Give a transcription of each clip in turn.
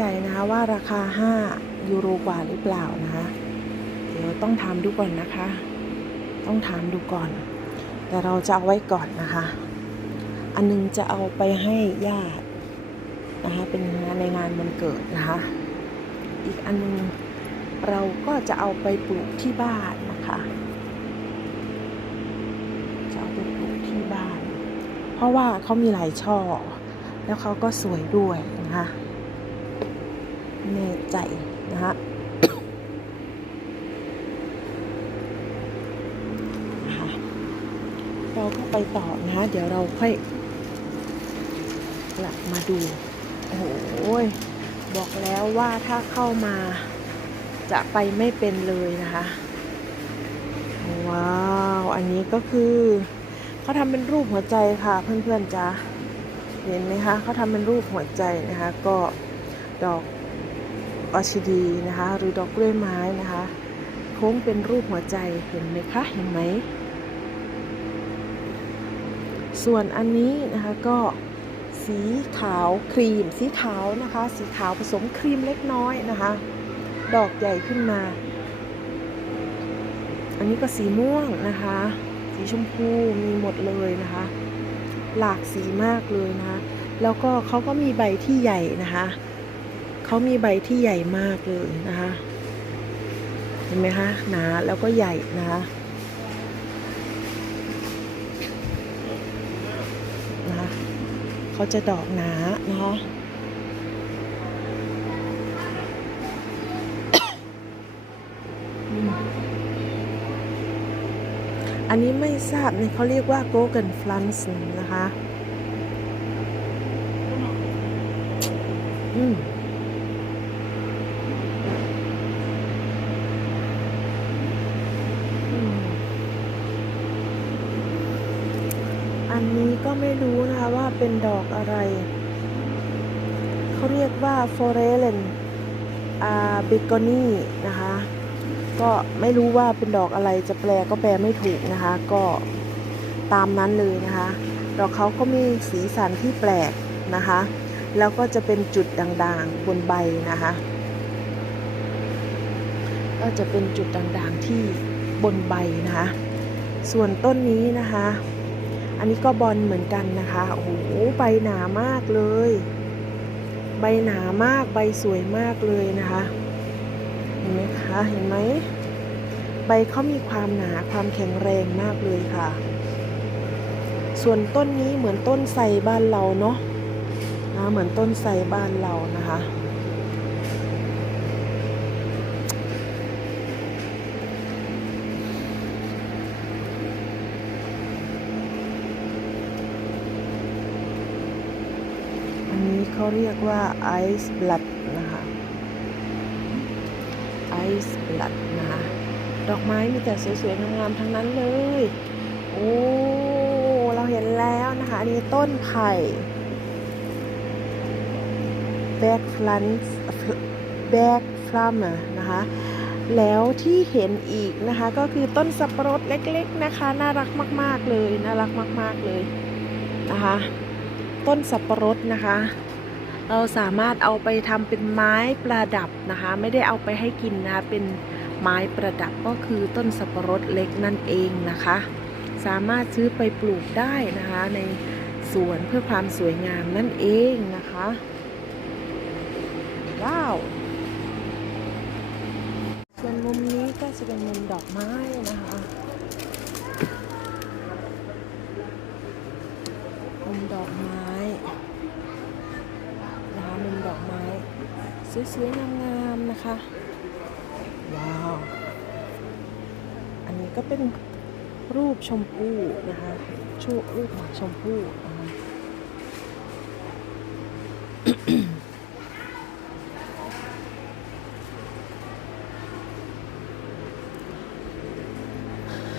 ใจนะคะว่าราคา 5 ยูโรกว่าหรือเปล่านะคะ เดี๋ยวต้องถามดูก่อนนะคะ ต้องถามดูก่อน แต่เราจะเอาไว้ก่อนนะคะ อันหนึงจะเอาไปให้ญาตินะคะเป็นงานในงานวันเกิดนะคะ อีกอันหนึงเราก็จะเอาไปปลูกที่บ้านนะคะจะเอาไปปลูกที่บ้าน เพราะว่าเขามีหลายช่อ แล้วเขาก็สวยด้วยนะคะ แน่ใจนะคะนะคะเราก็ไปต่อนะคะเดี๋ยวเราค่อยกลับมาดู โอ้โหบอกแล้วว่าถ้าเข้ามาจะไปไม่เป็นเลยนะคะ ว้าว อันนี้ก็คือเขาทำเป็นรูปหัวใจค่ะเพื่อนๆจ้าเห็นไหมคะเขาทำเป็นรูปหัวใจนะคะ ก็ดอก ออชิดีนะคะ หรือดอกกล้วยไม้นะคะ โค้งเป็นรูปหัวใจเห็นไหมคะเห็นไหม ส่วนอันนี้นะคะก็สีขาวครีม สีขาวนะคะ สีขาวผสมครีมเล็กน้อยนะคะ ดอกใหญ่ขึ้นมา อันนี้ก็สีม่วงนะคะ สีชมพูมีหมดเลยนะคะ หลากสีมากเลยนะคะ แล้วก็เขาก็มีใบที่ใหญ่นะคะ เขามีใบที่ใหญ่มากเลยนะคะ เห็นไหมคะหนาแล้วก็ใหญ่นะคะนะคะเขาจะดอกหนานะคะอันนี้ไม่ทราบเนี่ยเขาเรียกว่า Golden f l a n s นะคะ อืม อืม อั นนี้ก็ไม่รู้นะคะว่าเป็นดอกอะไร เขาเรียกว่า f o r e l e n อ่า b e g o n i นะคะ ก็ไม่รู้ว่าเป็นดอกอะไรจะแปลก็แปลไม่ถูกนะคะ ก็ตามนั้นเลยนะคะ ดอกเขาก็มีสีสันที่แปลกนะคะ แล้วก็จะเป็นจุดด่างๆบนใบนะคะ ก็จะเป็นจุดด่างๆที่บนใบนะคะ ส่วนต้นนี้นะคะ อันนี้ก็บอลเหมือนกันนะคะ โอ้โห ใบหนามากเลย ใบหนามาก ใบสวยมากเลยนะคะ เห็นไหมคะ เห็นไหม ใบเขามีความหนา ความแข็งแรงมากเลยค่ะ ส่วนต้นนี้เหมือนต้นไทรบ้านเราเนาะนะเหมือนต้นไทรบ้านเรานะคะ อันนี้ เรียกว่าไอซ์บลัดนะคะไอซ์บลัดนะคะดอกไม้มีแต่สวยๆงามๆทั้งนั้นเลย โอ้เราเห็นแล้วนะคะ อันนี้ต้นไผ่แบกฟลันแบกฟลัมนะคะ แล้วที่เห็นอีกนะคะ ก็คือต้นสับปะรดเล็กๆนะคะ น่ารักมาก ๆเลย น่ารักมาก ๆเลยนะคะ ต้นสับปะรดนะคะ เราสามารถเอาไปทำเป็นไม้ประดับนะคะ ไม่ได้เอาไปให้กินนะคะเป็นไม้ประดับก็คือต้นสับปะรดเล็กนั่นเองนะคะ สามารถซื้อไปปลูกได้นะคะ ในสวนเพื่อความสวยงามนั่นเองนะคะ ว้าว ส่วนมุมนี้ก็จะเป็นมุมดอกไม้นะคะมุมดอกไม้ สวยๆงามๆนะคะ ว้าว อันนี้ก็เป็นรูปชมพู่นะคะชูรูปของชมพู่นะคะ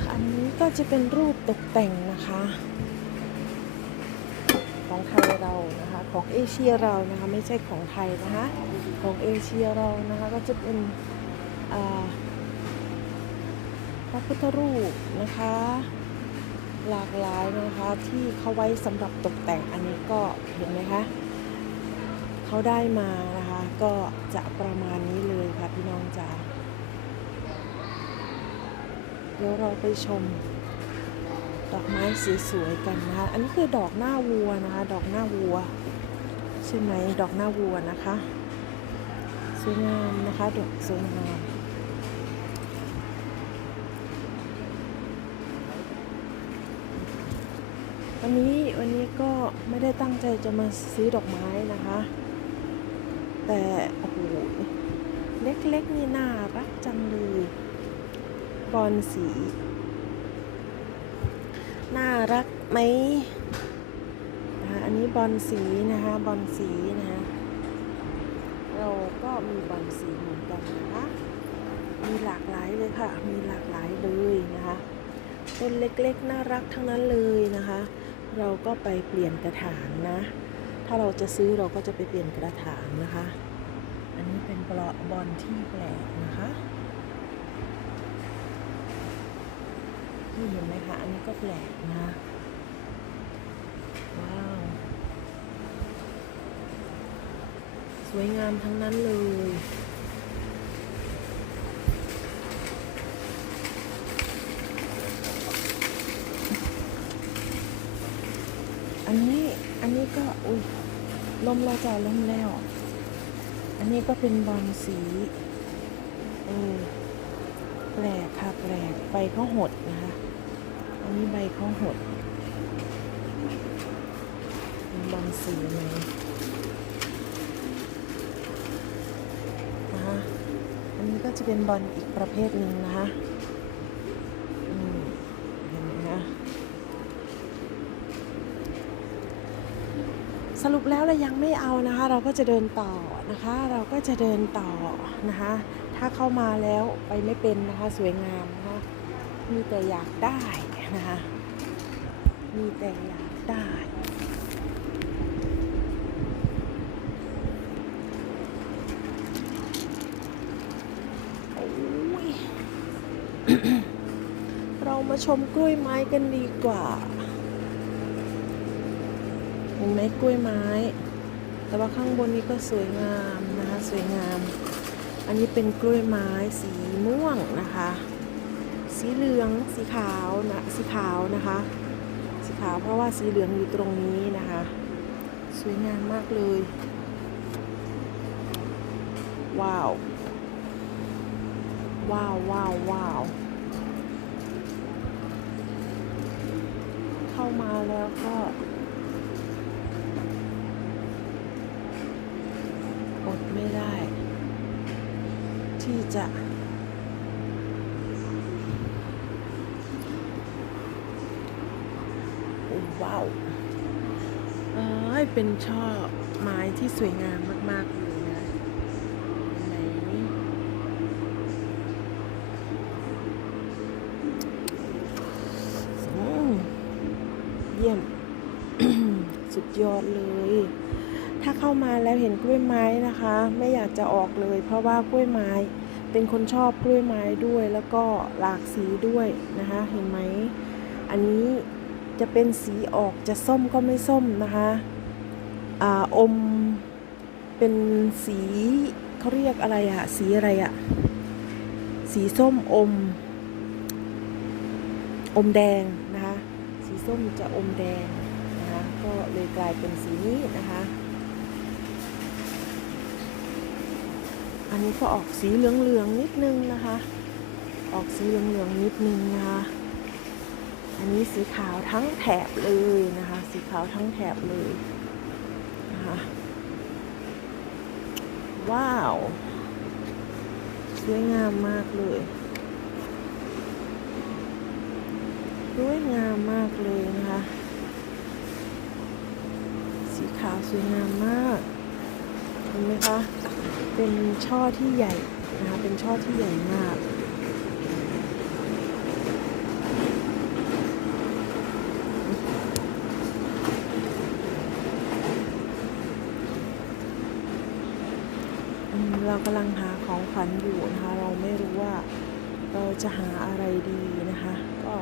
อันนี้ก็จะเป็นรูปตกแต่งนะคะ ของไทยเรานะคะ ของเอเชียเรานะคะไม่ใช่ของไทยนะคะ ของเอเชียเรานะคะก็จะเป็นพระพุทธรูปนะคะ หลากหลายนะคะที่เขาไว้สำหรับตกแต่งอันนี้ก็เห็นไหมคะเขาได้มานะคะ ก็จะประมาณนี้เลยค่ะพี่น้องจ๋าเดี๋ยวเราไปชม ดอกไม้สวยๆกันนะคะอันนี้คือดอกหน้าวัวนะคะ ดอกหน้าวัว ใช่ไหมดอกหน้าวัวนะคะสวยงามนะคะดอกสวยงามวันนี้วันนี้ก็ไม่ได้ตั้งใจจะมาซื้อดอกไม้นะคะ แต่โอ้โหเล็กๆนี่น่ารักจังเลยบอลสี น่ารักไหมนะคะอันนี้บอลสีนะคะบอลสีนะคะเราก็มีบอลสีเหมือนกันนะคะมีหลากหลายเลยค่ะ มีหลากหลายเลยนะคะต้นเล็กๆน่ารักทั้งนั้นเลยนะคะ เราก็ไปเปลี่ยนกระถางนะ ถ้าเราจะซื้อเราก็จะไปเปลี่ยนกระถางนะคะ อันนี้เป็นบลบอลที่แปลกนะคะ นี่เห็นไหมคะอันนี้ก็แปลกนะ ว้าว สวยงามทั้งนั้นเลยอันนี้อันนี้ก็อุ้ยลมเราจะลมแล้ว อันนี้ก็เป็นบอลสีเออแปลกค่ะแปลกใบเขาหดนะ นนี้ใบเขาหดบอลสีไหมนะคะอันนี้ก็จะเป็นบอลอีกประเภทหนึ่งนะคะอืมเห็นไหมคะสรุปแล้วเรายังไม่เอานะคะ เราก็จะเดินต่อนะคะ เราก็จะเดินต่อนะคะ ถ้าเข้ามาแล้วไปไม่เป็นนะคะสวยงามนะคะมีแต่อยากได้ นะคะมีแต่อยากได้เรามาชมกล้วยไม้กันดีกว่า เห็นไหมกล้วยไม้ แต่ว่าข้างบนนี้ก็สวยงามนะคะ สวยงาม อันนี้เป็นกล้วยไม้สีม่วงนะคะ สีเหลืองสีขาวนะสีขาวนะคะ สีขาวเพราะว่าสีเหลืองอยู่ตรงนี้นะคะ สวยงามมากเลย ว้าวว้าวว้าวว้าวเข้ามาแล้วก็อดไม่ได้ ที่จะโอ้ ว้าวเอ้ยเป็นช่อไม้ที่สวยงามมากๆเลยนะเห็นไหมอืมเยี่ยม สุดยอดเลย ถ้าเข้ามาแล้วเห็นกล้วยไม้นะคะ ไม่อยากจะออกเลย เพราะว่ากล้วยไม้ เป็นคนชอบกล้วยไม้ด้วย แล้วก็หลากสีด้วยนะคะ เห็นไหม อันนี้ จะเป็นสีออกจะส้มก็ไม่ส้มนะคะอ่าอมเป็นสีเขาเรียกอะไรอะสีอะไรอะสีส้มอม อมแดงนะคะสีส้มจะอมแดงนะคะก็เลยกลายเป็นสีนี้นะคะอันนี้ก็ออกสีเหลืองๆนิดนึงนะคะ ออกสีเหลืองๆนิดนึงนะคะ อันนี้สีขาวทั้งแถบเลยนะคะ สีขาวทั้งแถบเลยนะคะว้าว สวยงามมากเลยสวยงามมากเลยนะคะ สีขาวสวยงามมากเห็นไหมคะ เป็นช่อที่ใหญ่นะคะ เป็นช่อที่ใหญ่มาก เรากำลังหาของขวัญอยู่นะคะ เราไม่รู้ว่าเราจะหาอะไรดีนะคะ ก็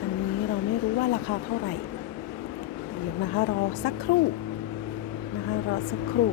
อันนี้เราไม่รู้ว่าราคาเท่าไหร่เดี๋ยวนะคะรอสักครู่นะคะรอสักครู่